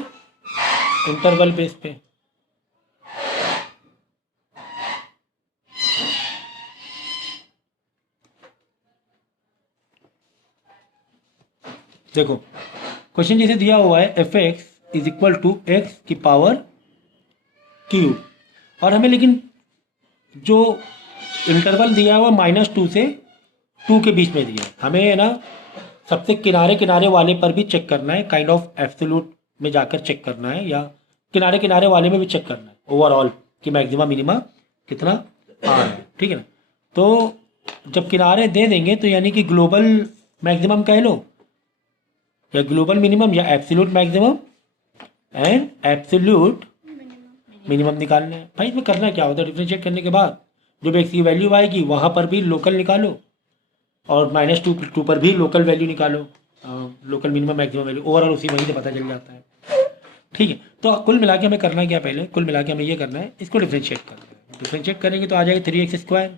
इंटरवल बेस पे। देखो क्वेश्चन जैसे दिया हुआ है f(x) = x⁻³ और हमें लेकिन जो इंटरवल दिया हुआ -2 से 2 के बीच में दिया है। हमें है ना सबसे किनारे किनारे वाले पर भी चेक करना है, काइंड ऑफ एब्सोल्यूट में जाकर चेक करना है, या किनारे किनारे वाले में भी चेक करना है ओवरऑल कि मैक्सिमा मिनिमा कितना आ रहा है, ठीक है ना। तो जब किनारे दे देंगे तो यानी कि ग्लोबल मैक्सिमम कह लो, या ग्लोबल मिनिमम, या absolute maximum and absolute minimum निकालना है। भाई इसमें करना क्या होता है, डिफ्रेंशिएट करने के बाद जो भी x की वैल्यू आएगी वहाँ पर भी लोकल निकालो, और -2 पर भी लोकल वैल्यू निकालो, local minimum maximum value, overall उसी वहीं से पता चल जाता है, ठीक है। तो कुल मिला के हमें करना क्या, पहले कुल मिला के हमें ये करना है, इसको डिफ्रेंशिएट करना है। डिफ्रेंशिएट करेंगे तो आ जाएगा 3x²,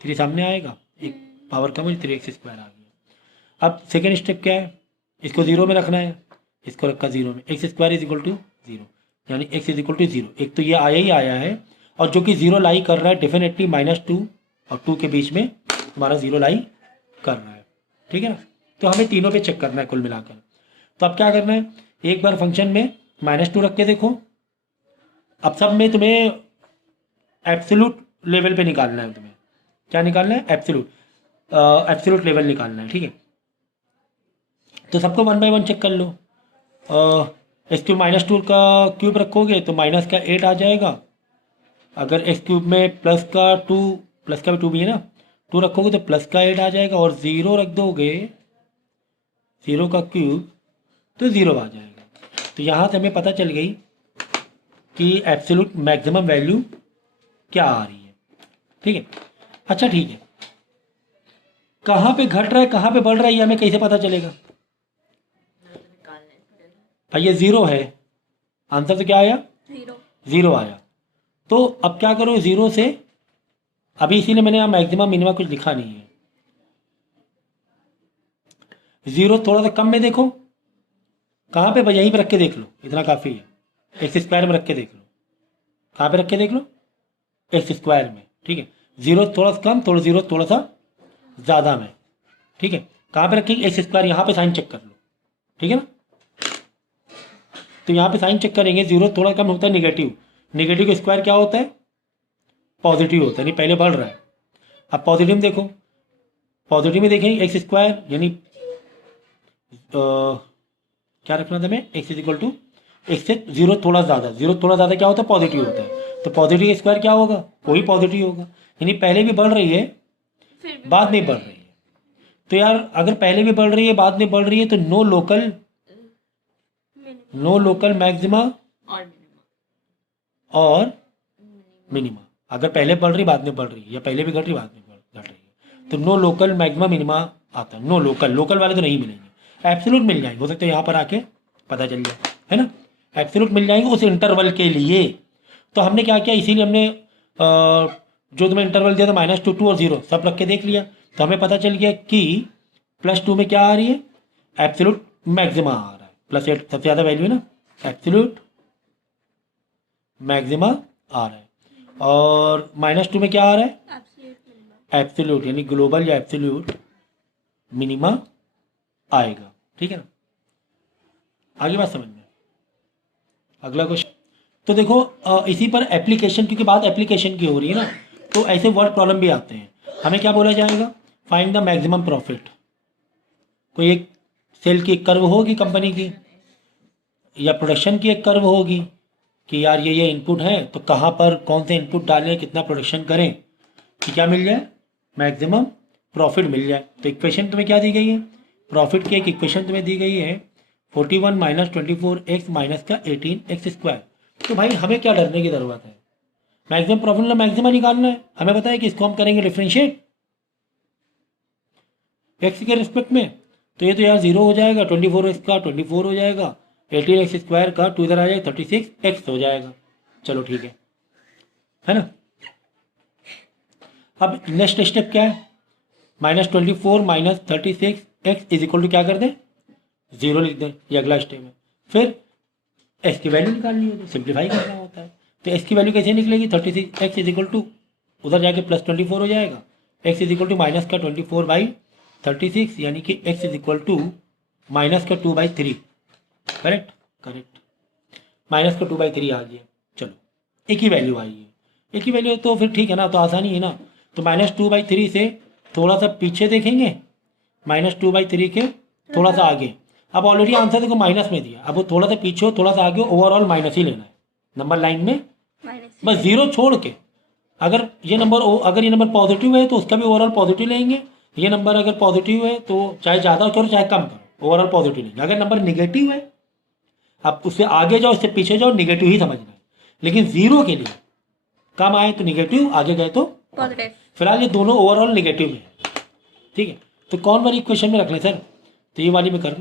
3 सामने आएगा, एक पावर कम हो, 3x² आ गया। अब सेकेंड स्टेप क्या है, इसको 0 में रखना है, इसको रखा 0 में, x² = 0, यानी x = 0। एक तो ये आया ही आया है, और जो कि 0 लाई कर रहा है डेफिनेटली -2 और 2 के बीच में तुम्हारा 0 लाई कर रहा है, ठीक है ना। तो हमें तीनों पे चेक करना है कुल मिलाकर। तो अब क्या करना है, एक बार फंक्शन में -2 रख के देखो। अब सब में तुम्हें एब्सोल्यूट लेवल पे निकालना है, तुम्हें क्या निकालना है, एब्सोल्यूट लेवल निकालना है, ठीक है। तो सबको 1 बाय 1 चेक कर लो। x³ -2 का क्यूब रखोगे तो माइनस का 8 आ जाएगा। अगर x³ में प्लस का 2, प्लस का भी 2 भी है ना, 2 रखोगे तो प्लस का 8 आ जाएगा। और 0 रख दोगे, 0 का क्यूब, तो 0 आ जाएगा। तो यहाँ से हमें पता चल गई कि एब्सोल्यूट मैक्सिमम वैल्यू क्या आ रही है, ठीक है। अच्छा ठीक है, कहाँ पे घट रहा है कहाँ पे बढ़ रहा है ये हमें कैसे पता चलेगा भाई। ये 0 है, आंसर तो क्या आया, 0 आया। तो अब क्या करो, 0 से अभी इसीलिए मैंने यहाँ मैक्सिमम मिनिमम कुछ लिखा नहीं है। 0 थोड़ा सा कम में देखो, कहाँ पे, यहीं पे रख के देख लो, इतना काफ़ी है। x² में रख के देख लो, कहाँ पे रख के देख लो, x² में, ठीक है। 0 थोड़ा सा कम, 0 थोड़ा सा ज़्यादा में, ठीक है। कहाँ पे रखेंगे, x², यहाँ पे साइन चेक कर लो, ठीक है ना। तो यहाँ पे साइन चेक करेंगे, 0 थोड़ा कम होता है नेगेटिव, नेगेटिव का स्क्वायर क्या होता है, पॉजिटिव होता है, नहीं पहले बढ़ रहा है। अब पॉजिटिव में देखो, पॉजिटिव में देखेंगे x² यानी क्या रखना था हमें, x = x से 0 थोड़ा ज़्यादा, 0 थोड़ा ज़्यादा क्या होता है, पॉजिटिव होता है। तो पॉजिटिव स्क्वायर क्या होगा, वही पॉजिटिव होगा, यानी पहले भी बढ़ रही है बाद में बढ़ रही है। तो यार अगर पहले भी बढ़ रही है बाद में बढ़ रही है तो नो लोकल मैक्सिमा और मिनिमा। अगर पहले बढ़ रही बाद में बढ़ रही है, या पहले भी घट रही बाद में घट रही है, तो नो लोकल मैक्सिमा मिनिमा आता है। नो लोकल वाले तो नहीं मिलेंगे, एब्सोल्यूट मिल जाएंगे, हो सकता है यहाँ पर आके पता चल जाए, है ना। एब्सोल्यूट मिल जाएंगे उस इंटरवल के लिए। तो हमने क्या किया, इसीलिए हमने जो तुम्हें इंटरवल दिया था -2, 2 और 0 सब रख के देख लिया। तो हमें पता चल गया कि +2 में क्या आ रही है, एब्सोल्यूट मैक्सिमा आ रहा है, +8 सबसे ज़्यादा वैल्यू है ना, एब्सोल्यूट मैक्सिमा आ रहा है। और -2 में क्या आ रहा है, एब्सोल्यूट यानी ग्लोबल या एब्सोल्यूट मिनिमा आएगा, ठीक है ना। आगे बात समझ में, अगला क्वेश्चन। तो देखो इसी पर एप्लीकेशन, क्योंकि बात एप्लीकेशन की हो रही है ना, तो ऐसे वर्ड प्रॉब्लम भी आते हैं। हमें क्या बोला जाएगा, फाइंड द मैक्सिमम प्रॉफिट। कोई एक सेल की एक कर्व होगी कंपनी की, या प्रोडक्शन की एक कर्व होगी कि यार ये इनपुट है, तो कहाँ पर कौन से इनपुट डालें, कितना प्रोडक्शन करें कि क्या मिल जाए, मैक्सिमम प्रॉफिट मिल जाए। तो इक्वेशन तुम्हें क्या दी गई है, प्रॉफिट की एक इक्वेशन तुम्हें दी गई है 41 - 24x - 18x²। तो भाई हमें क्या डरने की ज़रूरत है, मैक्सिमम प्रॉफिट मतलब मैक्सिमम निकालना है। हमें पता है कि इसको हम करेंगे डिफ्रेंशिएट एक्स के रिस्पेक्ट में, तो ये तो यार 0 हो जाएगा, 24x का 24 हो जाएगा, 18x² का 2 इधर आ जाएगा, 36x हो जाएगा। चलो ठीक है ना। अब नेक्स्ट स्टेप क्या है, -24 - 36x = क्या कर दें, 0 लिख दें, ये अगला स्टेप है। फिर x की वैल्यू निकालनी होती है, सिंप्लीफाई करना होता है। तो x की वैल्यू कैसे निकलेगी, 36x = उधर जाके +24 हो जाएगा, x = -24/36 यानी कि x = -2/3। करेक्ट, -2/3 आ गया। चलो एक ही वैल्यू आई है, एक ही वैल्यू तो फिर ठीक है ना, तो आसानी है ना। तो -2/3 से थोड़ा सा पीछे देखेंगे, -2/3 के थोड़ा सा आगे। अब ऑलरेडी आंसर देखो माइनस में दिया, अब वो थोड़ा सा पीछे हो थोड़ा सा आगे, ओवरऑल माइनस ही लेना है नंबर लाइन में, बस 0 छोड़ के। अगर ये नंबर पॉजिटिव है तो उसका भी ओवरऑल पॉजिटिव लेंगे, ये नंबर अगर पॉजिटिव है तो चाहे ज़्यादा करो चाहे कम करो, ओवरऑल पॉजिटिव लेंगे। अगर नंबर निगेटिव है, अब उससे आगे जाओ उससे पीछे जाओ, निगेटिव ही समझना है। लेकिन 0 के लिए कम आए तो निगेटिव, आगे गए तो पॉजिटिव। फिलहाल ये दोनों ओवरऑल निगेटिव में है, ठीक है। तो कौन वाली इक्वेशन में रख लें सर, तो ये वाली में कर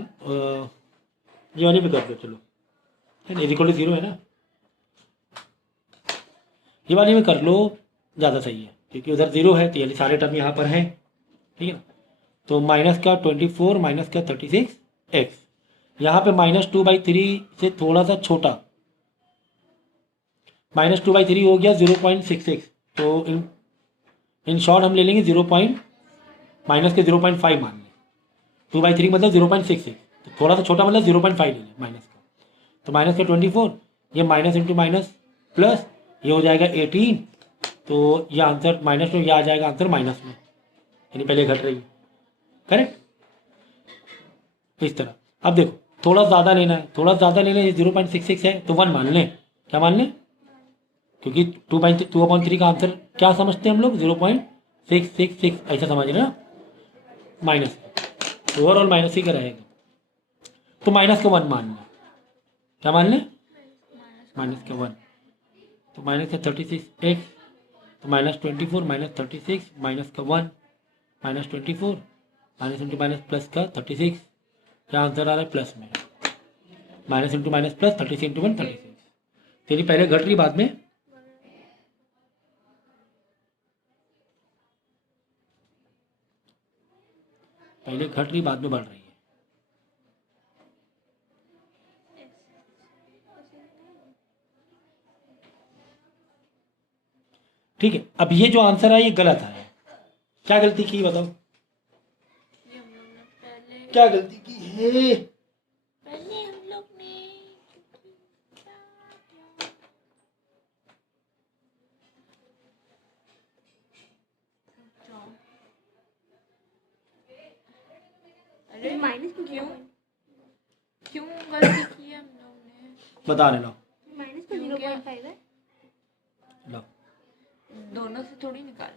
ये वाली में कर दो, चलो =0 है ना, ये वाली में कर लो, ज़्यादा सही है, क्योंकि उधर 0 है तो ये सारे टर्म यहाँ पर हैं, ठीक है ना। तो -24 - 36x, यहाँ पे -2/3 से थोड़ा सा छोटा, -2/3 हो गया 0.66, तो इन शॉर्ट हम ले लेंगे 0 पॉइंट माइनस के 0.5 मान लें। 2/3 मतलब 0.66, तो थोड़ा सा छोटा मतलब 0.5 ले लें माइनस का। तो माइनस का 24, ये माइनस इंटू माइनस प्लस, ये हो जाएगा 18। तो ये आंसर माइनस में, ये आ जाएगा आंसर माइनस में, यानी पहले घट रही है। करेक्ट। इस तरह अब देखो थोड़ा ज़्यादा लेना है, थोड़ा ज़्यादा लेना है, 0.66 है तो 1 मान लें। क्या मान लें? क्योंकि 2/3 का आंसर क्या समझते हैं हम लोग? 0.666 ऐसा समझ रहे ना, माइनस। तो ओवरऑल माइनस ही का रहेगा, तो माइनस का 1 मान लें। क्या मान लें? माइनस का 1। तो माइनस का 36x, तो माइनस 24 माइनस 36 माइनस का 1 minus 24 minus into minus plus का 36। क्या आंसर आ रहा है? प्लस में। Minus into minus plus 36 into 1 36। तेरी पहले घट रही, बाद में पहले घट रही, बाद में बढ़ रही है। ठीक है। अब ये जो आंसर है ये गलत है। क्या गलती की बताओ? ये हम लोग ने पहले क्या गलती की है? पहले हम लोग ने क्या किया? अरे माइनस क्यों क्यों गलती की है हम लोग ने? बता रहे लो। माइनस का 0.5 है, लो दोनों से थोड़ी निकाला।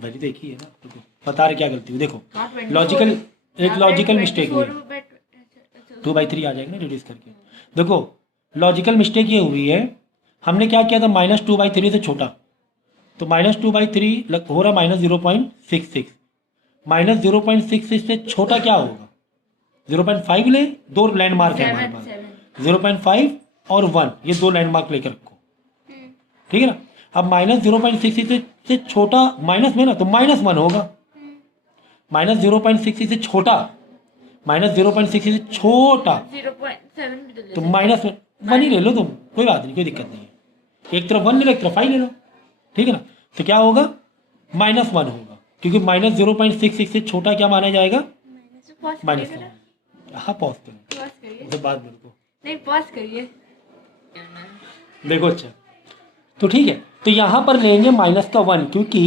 भरी देखी है ना, देखो बता रहे क्या गलती हुई। देखो हाँ, 24 लॉजिकल, एक यहाँ पे लॉजिकल मिस्टेक हुई। 24 अच्छा, 2/3 आ जाएगा ना रिड्यूस करके। देखो लॉजिकल मिस्टेक ये हुई है, हमने क्या किया था? -2/3 से छोटा, तो -2/3 हो रहा -0.66। -0.66 से छोटा क्या होगा? 0.5 ले, दो लैंडमार्क है हमारे पास, 0.5 और 1, ये दो लैंडमार्क लेकर रखो। ठीक है ना। अब -0.66 से छोटा माइनस में ना, तो -1 होगा। -0.66 से छोटा, -0.66 से छोटा, 0.7 भी तो ले तो -1 ही ले लो तुम, कोई बात नहीं, कोई दिक्कत नहीं है। एक तरफ 1 ले लो, एक तरफ 5 ले लो। ठीक है ना। तो क्या होगा? -1 होगा, क्योंकि -0.66 से छोटा क्या माना जाएगा? -1। हाँ पॉज करो, पॉज करिए, तो बात मेरे को नहीं पॉज करिए। देखो। अच्छा तो ठीक है, तो यहाँ पर लेंगे माइनस का 1, क्योंकि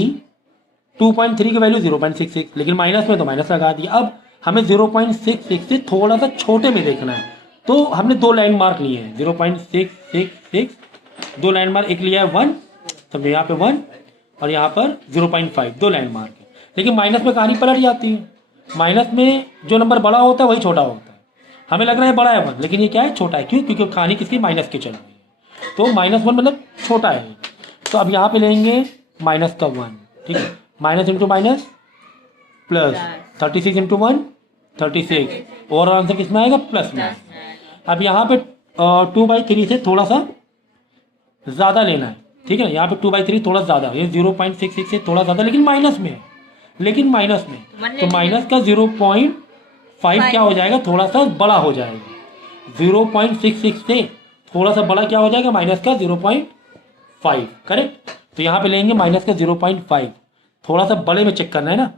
2.3 की वैल्यू 0.66, लेकिन माइनस में तो माइनस लगा दिया। अब हमें 0.66 से थोड़ा सा छोटे में देखना है, तो हमने दो लाइन मार्क लिए हैं 0.666, दो लाइन मार्क, एक लिया है 1, तब यहाँ पे 1 और यहाँ पर 0.5, दो लाइन मार्क है। लेकिन माइनस में कहानी पलट जाती है। माइनस में जो नंबर बड़ा होता है वही छोटा होता है। हमें लग रहा है बड़ा है 1, लेकिन ये क्या है? छोटा है। क्यों? क्योंकि कहानी किसकी? माइनस की चल रही है, तो -1 मतलब छोटा है। तो अब यहाँ पे लेंगे माइनस का 1। ठीक है। Minus into minus plus, 36 into 1 36, और आंसर किसमें आएगा? प्लस में। अब यहाँ पे 2/3 से थोड़ा सा ज़्यादा लेना है। ठीक है। यहाँ पे 2/3 थोड़ा ज़्यादा, ये 0.66 से थोड़ा ज़्यादा, लेकिन माइनस में है, लेकिन माइनस में, तो माइनस का 0.5 क्या हो जाएगा? थोड़ा सा बड़ा हो जाएगा। 0.66 से थोड़ा सा बड़ा क्या हो जाएगा? माइनस का 0.5। करेक्ट। तो यहाँ पे लेंगे माइनस का 0.5, थोड़ा सा बड़े में चेक करना है ना,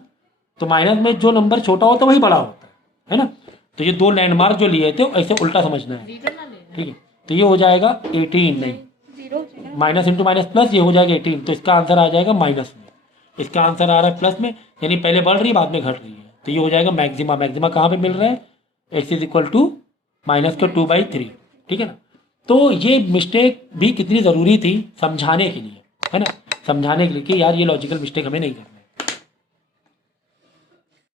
तो माइनस में जो नंबर छोटा होता है वही बड़ा होता है ना। तो ये दो लैंडमार्क जो लिए थे ऐसे उल्टा समझना है। ठीक है। तो ये हो जाएगा 18, नहीं, माइनस इंटू माइनस प्लस, ये हो जाएगा 18, तो इसका आंसर आ जाएगा माइनस में। इसका आंसर आ रहा है प्लस में, यानी पहले बढ़ रही है बाद में घट रही है। तो ये हो जाएगा मैक्सिमा। मैक्सिमा कहाँ पे मिल रहा है? x इक्वल टू माइनस का 2/3। ठीक है ना। तो ये मिस्टेक भी कितनी ज़रूरी थी समझाने के लिए, है ना, समझाने के लिए कि यार ये लॉजिकल मिस्टेक हमें नहीं करना।